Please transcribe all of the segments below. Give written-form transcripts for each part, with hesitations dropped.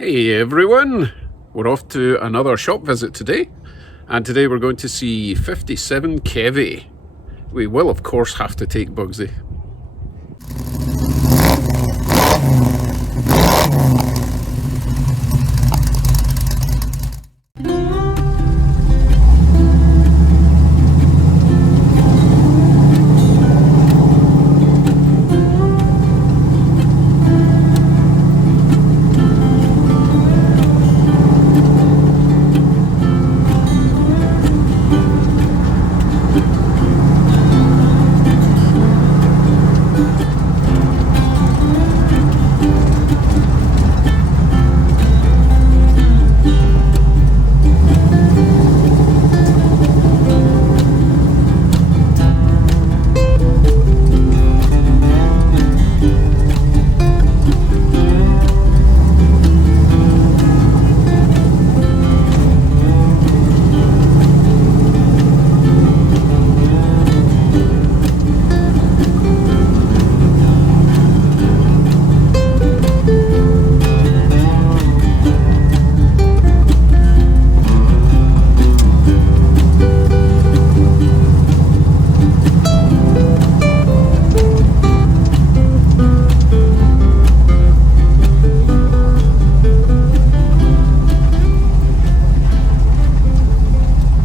Hey everyone, we're off to another shop visit today, and today we're going to see 57 Kevy. We will of course have to take Bugsy.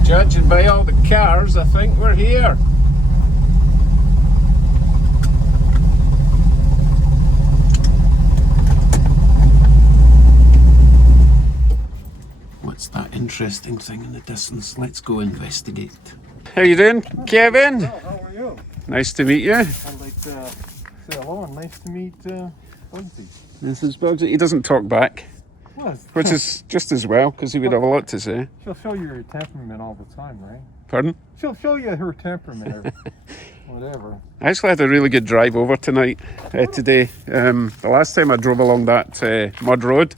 Judging by all the cars, I think we're here. What's that interesting thing in the distance? Let's go investigate. How you doing, Kevin? Well, how are you? Nice to meet you. I'd like to say hello and nice to meet Bugsy. This is Bugsy. He doesn't talk back, Well, which is just as well, because he would have a lot to say. she'll show you her temperament all the time, right? Pardon? She'll show you her temperament or whatever. I actually had a really good drive over today. The last time I drove along that mud road,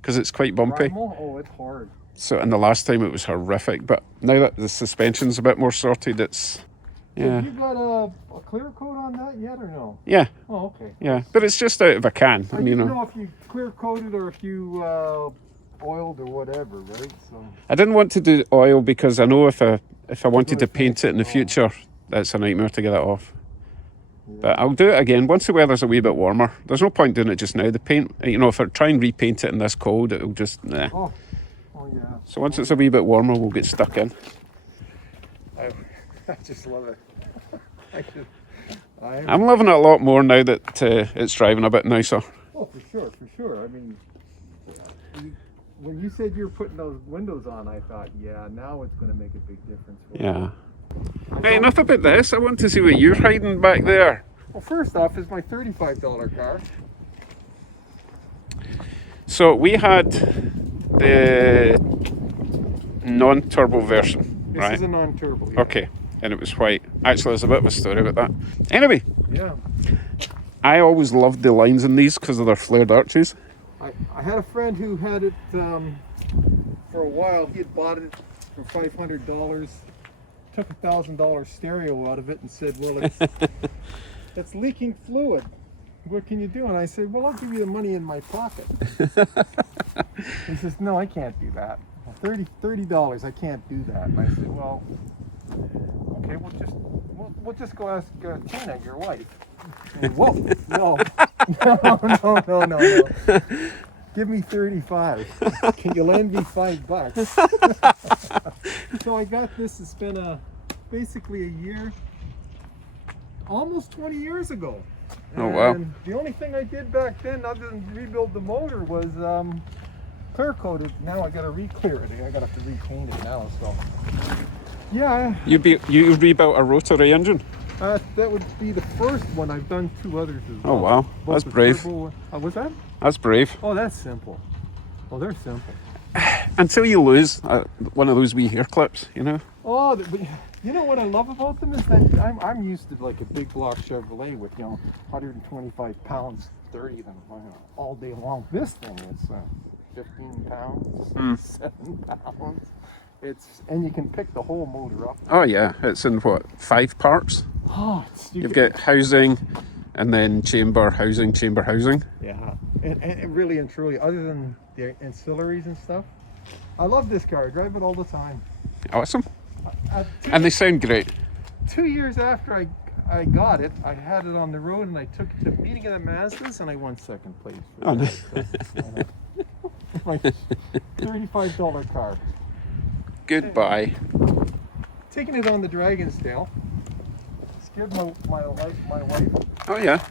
because it's quite bumpy. Oh, it's hard. So, and the last time it was horrific. But now that the suspension's a bit more sorted, it's yeah, Have you got a clear coat on that yet or no? yeah, Oh, okay. yeah. But it's just out of a can, I and you didn't know. know if you clear coated or if you oiled or whatever, right? So I didn't want to do oil because I know if I wanted to paint it in the future, that's a nightmare to get it off. yeah. But I'll do it again once the weather's a wee bit warmer. There's no point doing it just now. The paint, you know, if I try and repaint it in this cold, it'll just nah. Oh yeah. So once it's a wee bit warmer, we'll get stuck in. I just love it. I'm loving it a lot more now that it's driving a bit nicer. Oh, for sure, for sure. I mean, when you said you were putting those windows on, I thought, yeah, now it's going to make a big difference. For Yeah. Hey, enough about this. I want to see what you're hiding back there. Well, first off is my $35 car. So we had the non-turbo version, This right? is a non-turbo. Yeah. Okay, and it was white. Actually, there's a bit of a story about that. Anyway, Yeah. I always loved the lines in these because of their flared arches. I had a friend who had it for a while. He had bought it for $500. Took $1,000 stereo out of it and said, well, it's leaking fluid. What can you do? And I said, well, I'll give you the money in my pocket. He says, no, I can't do that. $30, I can't do that. And I said, well, okay, we'll just go ask Tina, your wife. And, whoa, no, no. Give me 35. Can you lend me $5? So I got this. It's been basically a year, almost 20 years ago. Oh, wow. And the only thing I did back then, other than rebuild the motor, was clear coated. Now I got to re-clear it. I got to have to repaint it now. So yeah. You rebuilt a rotary engine? That would be the first one. I've done two others as well. Oh wow, Both that's the brave. turbo, what's that? That's brave. Oh, that's simple. Oh, they're simple. Until you lose one of those wee hair clips, you know. Oh, but you know what I love about them is that I'm used to like a big block Chevrolet with 125 pounds, 30 of them all day long. This thing is 15 pounds, 7 pounds. And you can pick the whole motor up. Oh yeah, it's in what, 5 parts? Oh, You've got housing, and then chamber housing. Yeah. And really and truly, other than the ancillaries and stuff, I love this car. I drive it all the time. Awesome. And they sound great. 2 years after I got it, I had it on the road and I took it to a meeting of the Mazdas and I won second place. Oh, no. My $35 car. Goodbye. Taking it on the Dragon's Tail. Scared my wife. Oh, yeah.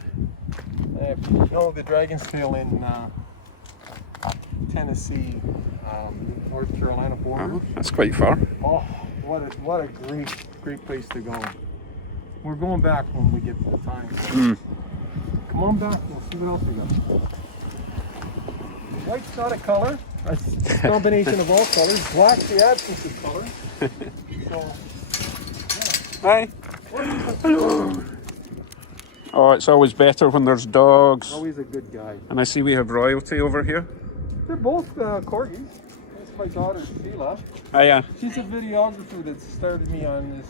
No, the Dragon's Tail in Tennessee, North Carolina border. Oh, that's quite far. Oh, what a great place to go. We're going back when we get the time. Come on back, we'll see what else we got. White's not a color. It's a combination of all colors. Black's the absence of color. So, Hi. Hello. Oh, it's always better when there's dogs. Always a good guy. And I see we have royalty over here. They're both Corgis. That's my daughter, Sheila. Oh, yeah. She's a videographer that started me on this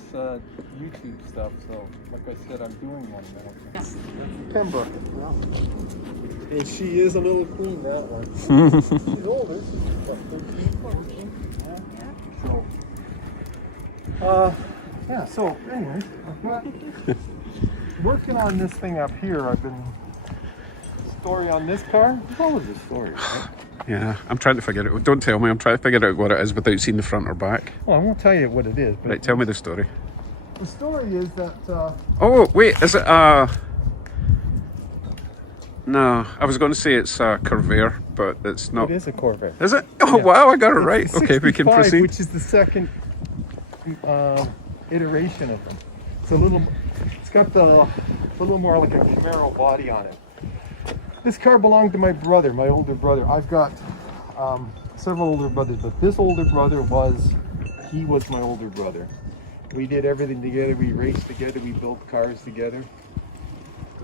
YouTube stuff. So, like I said, I'm doing one now. Pembroke. Yeah. And she is a little queen, that one. She's older. She's what, 13, 14? Yeah. So, yeah, so anyways, working on this thing up here. I've been story on this car. There's always a story, right? Yeah, I'm trying to figure it out. Don't tell me, I'm trying to figure out what it is without seeing the front or back. Well, I won't tell you what it is. But Right, tell me the story. the story is that Oh, wait, is it no, I was going to say it's a Corvair, but it's not. it is a Corvette. Is it? Oh, Yeah. wow, I got it right. It's Okay, we can 65, proceed. Which is the second iteration of them. It's got a little more like a Camaro body on it. This car belonged to my brother, my older brother. I've got several older brothers, but this older brother was my older brother. We did everything together. We raced together. We built cars together.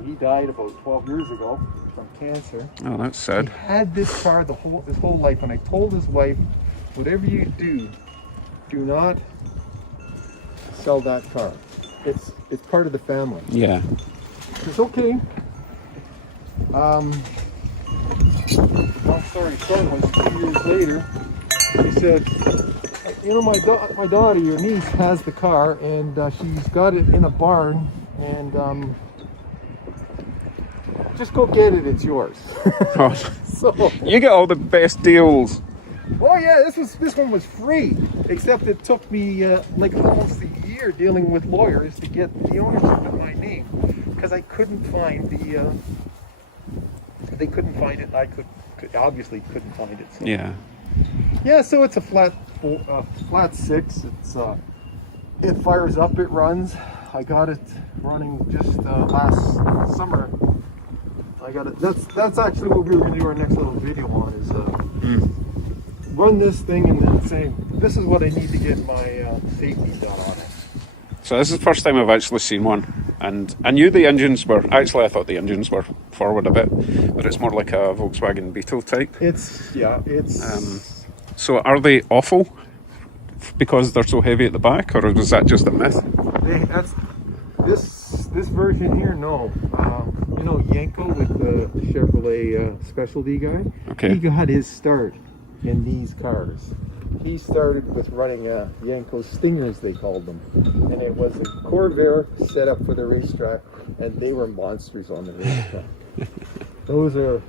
He died about 12 years ago from cancer. Oh, that's He sad. had this car his whole life, and I told his wife, whatever you do not sell that car. It's part of the family. Yeah. It's okay. Long story short was 2 years later, he said, you know, my daughter, your niece, has the car, and she's got it in a barn, and just go get it. It's yours. Oh, So, you get all the best deals. oh yeah, this one was free, except it took me like almost a year dealing with lawyers to get the ownership in my name, because I couldn't find they couldn't find it. I obviously couldn't find it. So. Yeah. Yeah, so it's a flat 6. It fires up, it runs. I got it running just last summer. I got it. That's actually what we were going to do our next little video on is run this thing and then say this is what I need to get my safety done on it. So this is the first time I've actually seen one. And I knew the engines were, actually I thought the engines were forward a bit, but it's more like a Volkswagen Beetle type. It's So are they awful because they're so heavy at the back, or was that just a myth? This version here, no. You know Yanko with the Chevrolet specialty guy? Okay. He got his start in these cars. He started with running Yanko Stingers, they called them. And it was a Corvair set up for the racetrack, and they were monsters on the racetrack. Those are,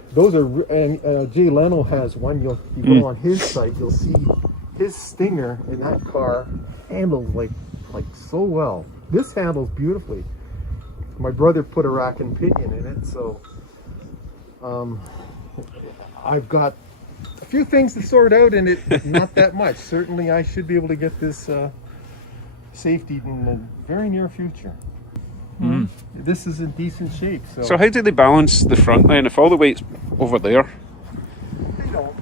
and Jay Leno has one. You go on his site, you'll see his Stinger in that car handles like so well. This handles beautifully. My brother put a rack and pinion in it, so I've got a few things to sort out in it, not that much. Certainly I should be able to get this safety in the very near future. This is in decent shape. So how do they balance the front then if all the weight's over there? They don't.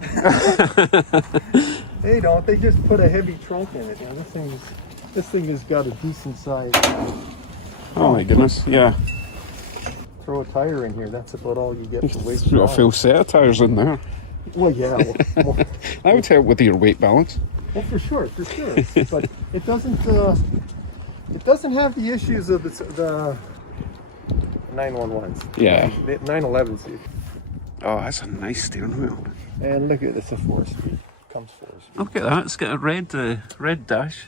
They don't. They just put a heavy trunk in it. You know, this thing has got a decent size. Oh my goodness, yeah. Throw a tire in here. That's about all you get for weight. You've got a full set of tyres in there. Well, yeah. Well, That would help with your weight balance. well, for sure. But it doesn't. It doesn't have the issues of the 911s. Yeah. The 911s. Oh, that's a nice steering wheel. And look at this, a 4-speed. Comes 4-speed. Look at that, it's got a red dash.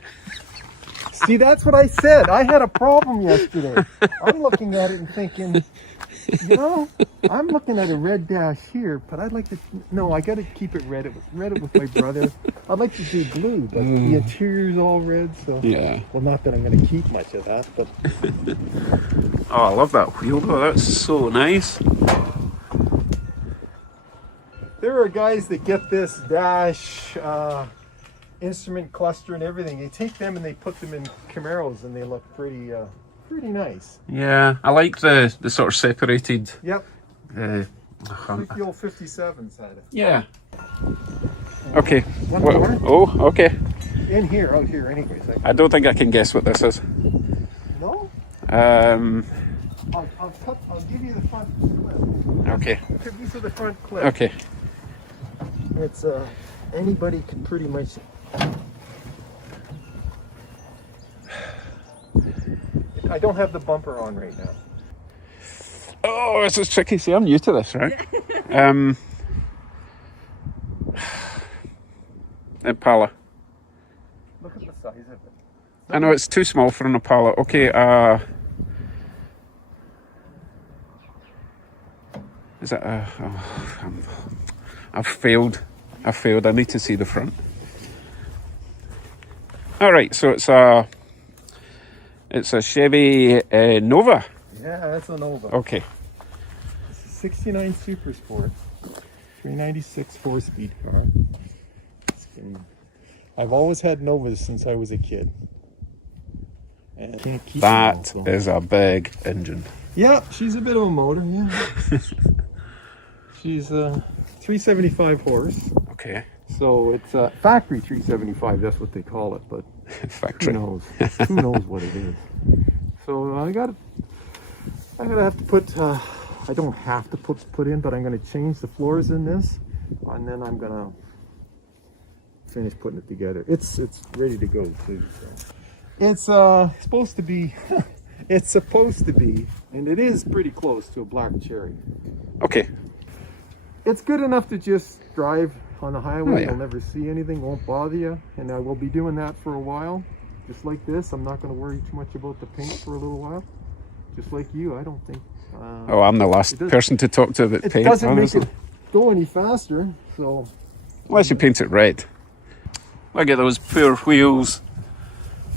See, that's what I said. I had a problem yesterday. I'm looking at it and thinking, you know, I'm looking at a red dash here, but I'd like to, no, I got to keep it red. It was red with my brother. I'd like to do blue, but the interior's all red, so. Yeah. Well, not that I'm going to keep much of that, but. Oh, I love that wheel though, that's so nice. There are guys that get this dash, instrument cluster and everything. They take them and they put them in Camaros and they look pretty nice. Yeah, I like the sort of separated. Yep. Uh, Like the old 57s had it. yeah. Okay. One more? Oh, okay. In here, out here, anyways. I don't think I can guess what this is. No? Um. I'll give you the front clip. Okay. These are the front clip. Okay. It's anybody can pretty much. I don't have the bumper on right now. Oh, this is tricky. See, I'm new to this, right? Impala. Look at the size of it. I know it's too small for an Impala. Okay, is that I've failed. I need to see the front. All right, so it's a Chevy Nova. Yeah, that's a Nova. Okay. It's a 69 Super Sport, 396 4-speed car. I've always had Novas since I was a kid. And I can't keep That them all, so. is a big engine. Yeah, she's a bit of a motor, yeah. She's 375 horse. Okay. So it's a factory 375, that's what they call it, but Factory. who knows? Who knows what it is? So I'm gonna have to put, I don't have to put in, but I'm gonna change the floors in this, and then I'm gonna finish putting it together. It's ready to go too. So. It's supposed to be, it's supposed to be, and it is pretty close to a black cherry. Okay. It's good enough to just drive on the highway. Oh, yeah. You'll never see anything, won't bother you. And I will be doing that for a while. Just like this. I'm not going to worry too much about the paint for a little while. Just like you, I don't think. Oh, I'm the last person to talk to about it paint. doesn't honestly. make it go any faster, so. Unless you paint it red. Look at those poor wheels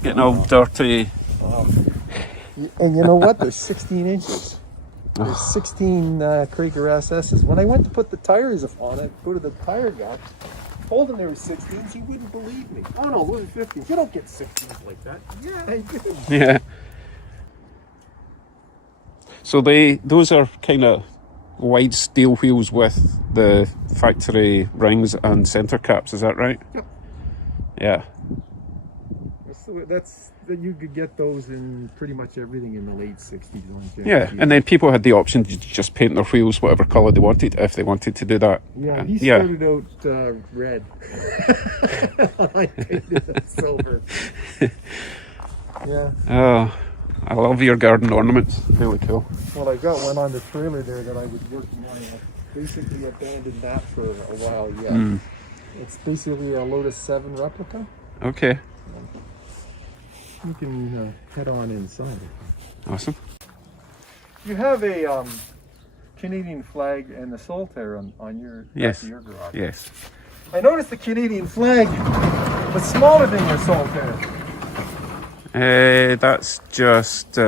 getting all dirty. And you know what? They're 16 inches. There's 16 Krieger SS's. When I went to put the tires on it, go to the tire guy, told him there were 16s, he wouldn't believe me. Oh no, those are 15s. You don't get 16s like that. Yeah, I do. Yeah. So those are kind of wide steel wheels with the factory rings and center caps, is that right? Yep. Yeah. So you could get those in pretty much everything in the late 60s. Yeah, and then people had the option to just paint their wheels whatever colour they wanted if they wanted to do that. Yeah, he started out red. I painted it silver. Yeah. Oh, I love your garden ornaments. Really cool. Well, I got one on the trailer there that I was working on. I basically abandoned that for a while yet. It's basically a Lotus 7 replica. Okay. You can head on inside. Awesome. You have a Canadian flag and the Solitaire on your Yes. your garage. Yes. I noticed the Canadian flag was smaller than your Solitaire. That's just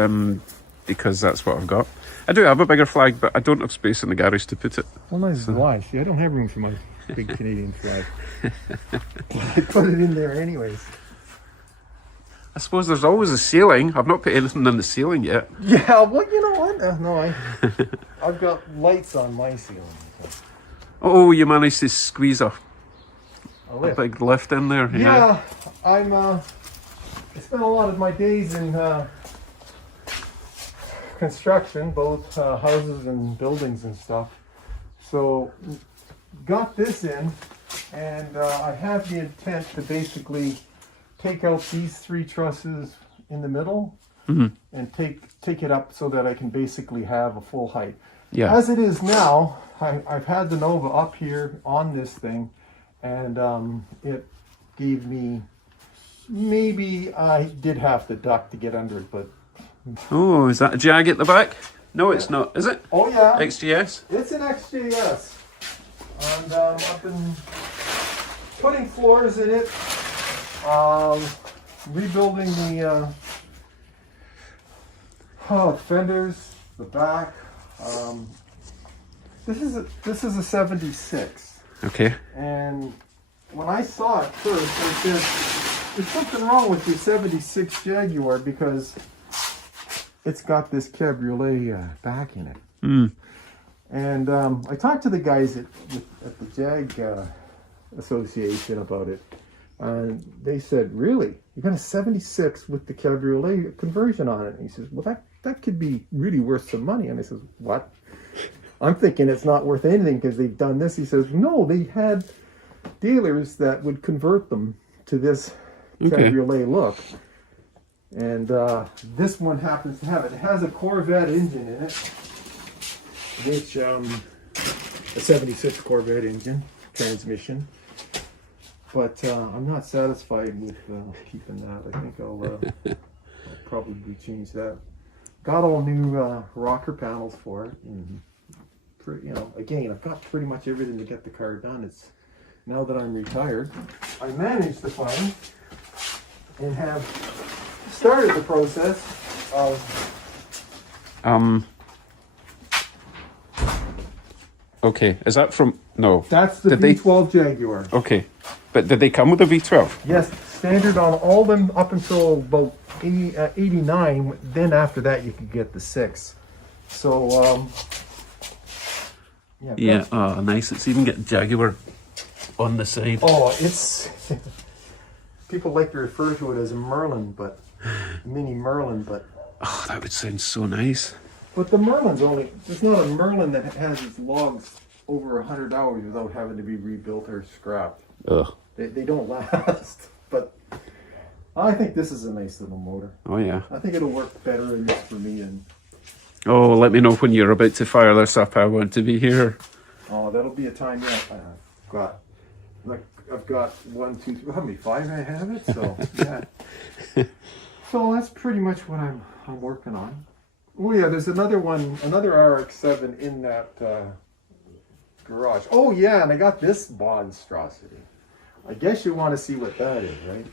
because that's what I've got. I do have a bigger flag, but I don't have space in the garage to put it. Well, nice. Why? See, I don't have room for my big Canadian flag. I put it in there anyways. I suppose there's always a ceiling. I've not put anything in the ceiling yet. Yeah, well, you know what? No, I've got lights on my ceiling. So. Oh, you managed to squeeze a lift. big lift in there. Yeah, I spent a lot of my days in construction, both houses and buildings and stuff. So, got this in, and I have the intent to basically take out these 3 trusses in the middle and take it up so that I can basically have a full height. Yeah. As it is now, I've had the Nova up here on this thing, and it gave me, maybe I did have to duck to get under it, but... Oh, is that a Jag at the back? No, it's not, is it? Oh yeah, XGS? it's an XJS, and I've been putting floors in it, rebuilding the fenders, the back. This is a 76. Okay. And when I saw it first, I said, there's something wrong with your 76 Jaguar because it's got this cabriolet back in it. Mm. And I talked to the guys at the Jag Association about it. And they said, really? You got a 76 with the cabriolet conversion on it? And he says, well, that could be really worth some money. And I says, what? I'm thinking it's not worth anything because they've done this. He says, no, they had dealers that would convert them to this cabriolet look. And this one happens to have it. It has a Corvette engine in it, which a 76 Corvette engine, transmission. But I'm not satisfied with keeping that. I think I'll probably change that. Got all new rocker panels for it. And again, I've got pretty much everything to get the car done. It's now that I'm retired, I managed to find and have started the process of Okay, is that from... No. that's the Did V12 Jaguar. Okay. But did they come with a V12? Yes, standard on all of them up until about 89. Then after that, you could get the 6. So, Yeah, oh, nice. It's even got Jaguar on the side. Oh, it's... people like to refer to it as a Merlin, but... mini Merlin, but... Oh, that would sound so nice. But the Merlin's only... there's not a Merlin that has its logs over 100 hours without having to be rebuilt or scrapped. Ugh. They don't last, but I think this is a nice little motor. Oh, yeah. I think it'll work better in this for me. And Oh, let me know when you're about to fire this up. I want to be here. oh, that'll be a time yet. I've got 1, 2, 3. How many? 5 I have it. So yeah. So that's pretty much what I'm working on. Oh yeah, there's another one, another RX-7 in that garage. Oh yeah, and I got this monstrosity. I guess you want to see what that is, right?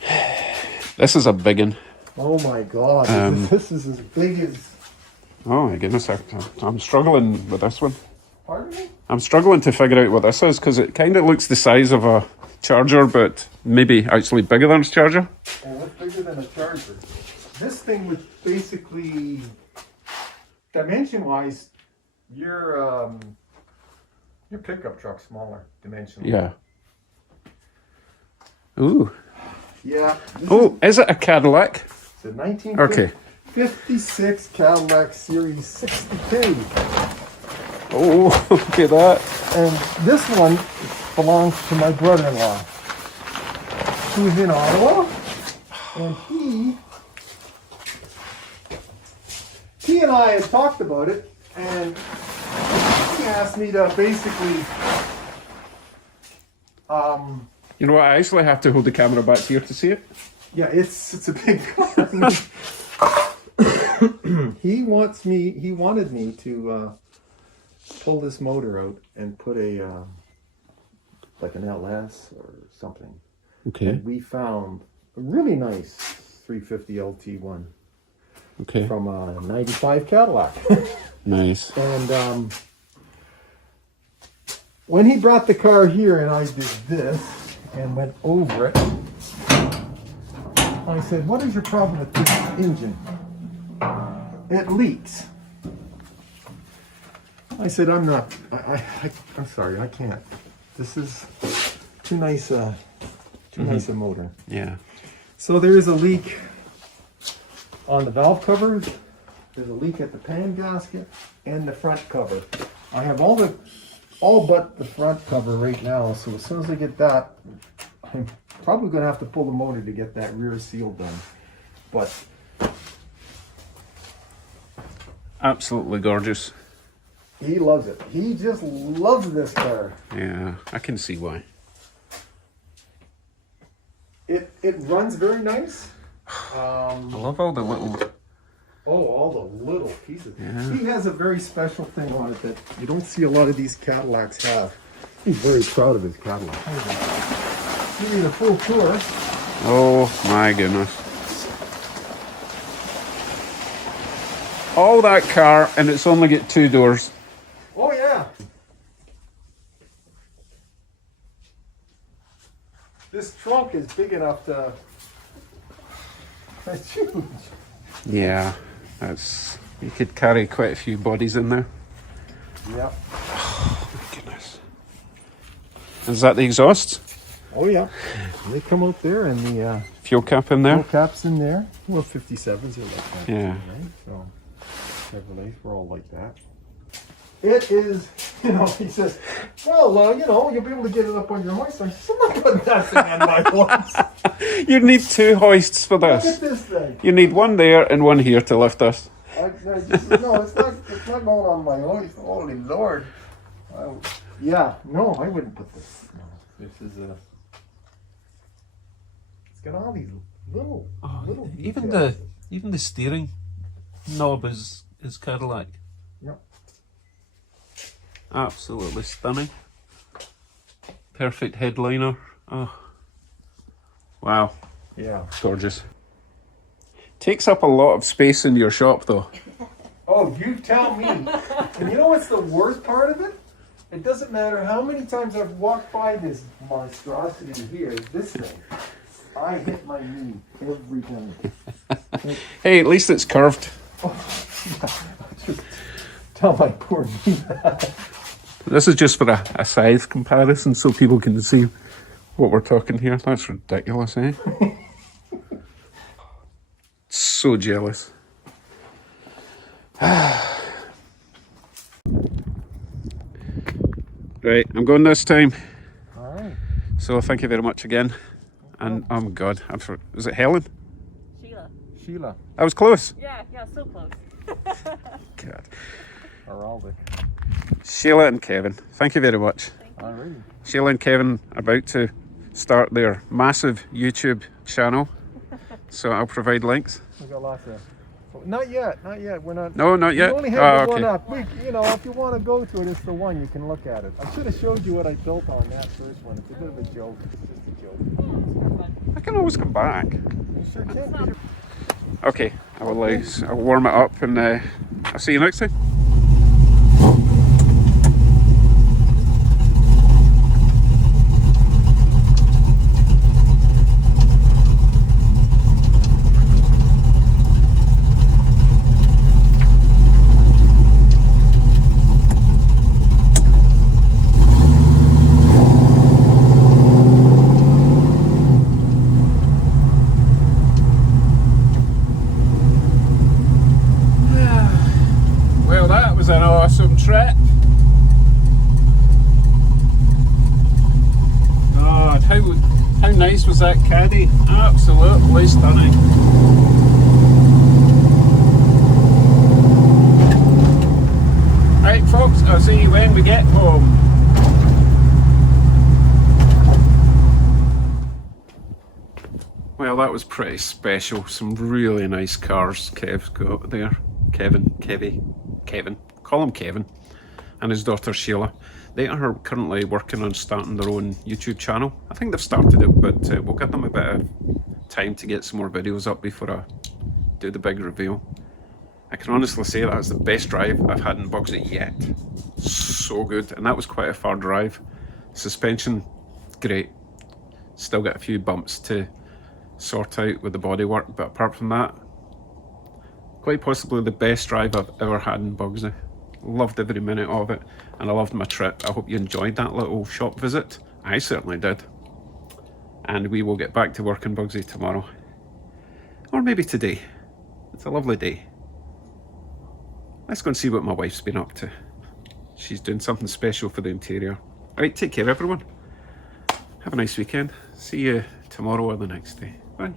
This is a big one. Oh my God, this is as big as... Oh my goodness, I'm struggling with this one. Pardon me? I'm struggling to figure out what this is because it kind of looks the size of a Charger, but maybe actually bigger than a Charger. Oh, what's bigger than a Charger? This thing was basically, dimension-wise, your pickup truck's smaller, dimensionally. Yeah. Ooh. Yeah. Oh, is it a Cadillac? It's a 1956 Cadillac Series 62. Oh, look at that. And this one belongs to my brother-in-law, who's in Ottawa, and he and I had talked about it, and he asked me to basically, You know what? I actually have to hold the camera back here to see it. yeah, it's a big car. He wanted me to pull this motor out and put a like an LS or something. Okay. And we found a really nice 350 LT1 Okay. from a 95 Cadillac. Nice. And when he brought the car here and I did this and went over it, I said, what is your problem with this engine? It leaks. I said, I'm sorry, I can't. This is too nice a motor. Yeah. So there is a leak on the valve covers. There's a leak at the pan gasket and the front cover. I have all but the front cover right now. So as soon as I get that, I'm probably going to have to pull the motor to get that rear seal done. But Absolutely gorgeous. He loves it. He just loves this car. Yeah, I can see why. It runs very nice. I love all the little... Oh, all the little pieces. Yeah. He has a very special thing on it that you don't see a lot of these Cadillacs have. He's very proud of his Cadillac. Give you the full tour. Oh my goodness. All that car and it's only got 2 doors. Oh yeah. This trunk is big enough to... That's huge. Yeah, that's... You could carry quite a few bodies in there. Yep. Oh my goodness. Is that the exhaust? Oh yeah. They come out there and the Fuel cap in there? fuel cap's in there. Well, 57s are like that. Yeah. Right? So, Chevrolets were all like that. It is, you know, he says, well, you know, you'll be able to get it up on your hoist. I said, I'm not putting that thing on my hoist. You need 2 hoists for Look at this. this thing. You need one there and one here to lift us. No, it's not going on my hoist. Holy Lord. Yeah, no, I wouldn't put this. No, this is a... It's got all these little details. Even the steering knob is Cadillac. Yep. Absolutely stunning. Perfect headliner. Oh, wow, Yeah. gorgeous. Takes up a lot of space in your shop, though. Oh, you tell me. And you know what's the worst part of it? It doesn't matter how many times I've walked by this monstrosity here, this thing. I hit my knee every time. Hey, at least it's curved. Just tell my poor knee that. This is just for a size comparison, so people can see what we're talking here. That's ridiculous, eh? So jealous. Right, I'm going this time. All right. So thank you very much again. And oh my God, was it Helen? Sheila. I was close. Yeah, so close. God. Heraldic. Sheila and Kevin, thank you very much. All right. Sheila and Kevin are about to start their massive YouTube channel, so I'll provide links. We got lots of... Not yet. We're not... No, not yet. We only have the okay. one up. You know, if you want to go to it, it's the one. You can look at it. I should have showed you what I built on that first one. It's a bit of a joke. It's just a joke. I can always come back. You sure can. Okay, I'll warm it up and I'll see you next time. Well, that was an awesome trip. God, how nice was that caddy? Absolutely stunning. Right, folks, I'll see you when we get home. Well, that was pretty special. Some really nice cars Kev's got there. Kevin, call him Kevin, and his daughter Sheila. They are currently working on starting their own YouTube channel. I think they've started it, but we'll give them a bit of time to get some more videos up before I do the big reveal. I can honestly say that's the best drive I've had in Bugsy yet. So good, and that was quite a far drive. Suspension, great. Still got a few bumps to sort out with the bodywork, but apart from that, quite possibly the best drive I've ever had in Bugsy. Loved every minute of it, and I loved my trip. I hope you enjoyed that little shop visit. I certainly did. And we will get back to work in Bugsy tomorrow. Or maybe today. It's a lovely day. Let's go and see what my wife's been up to. She's doing something special for the interior. Alright, take care everyone. Have a nice weekend. See you tomorrow or the next day. Bye.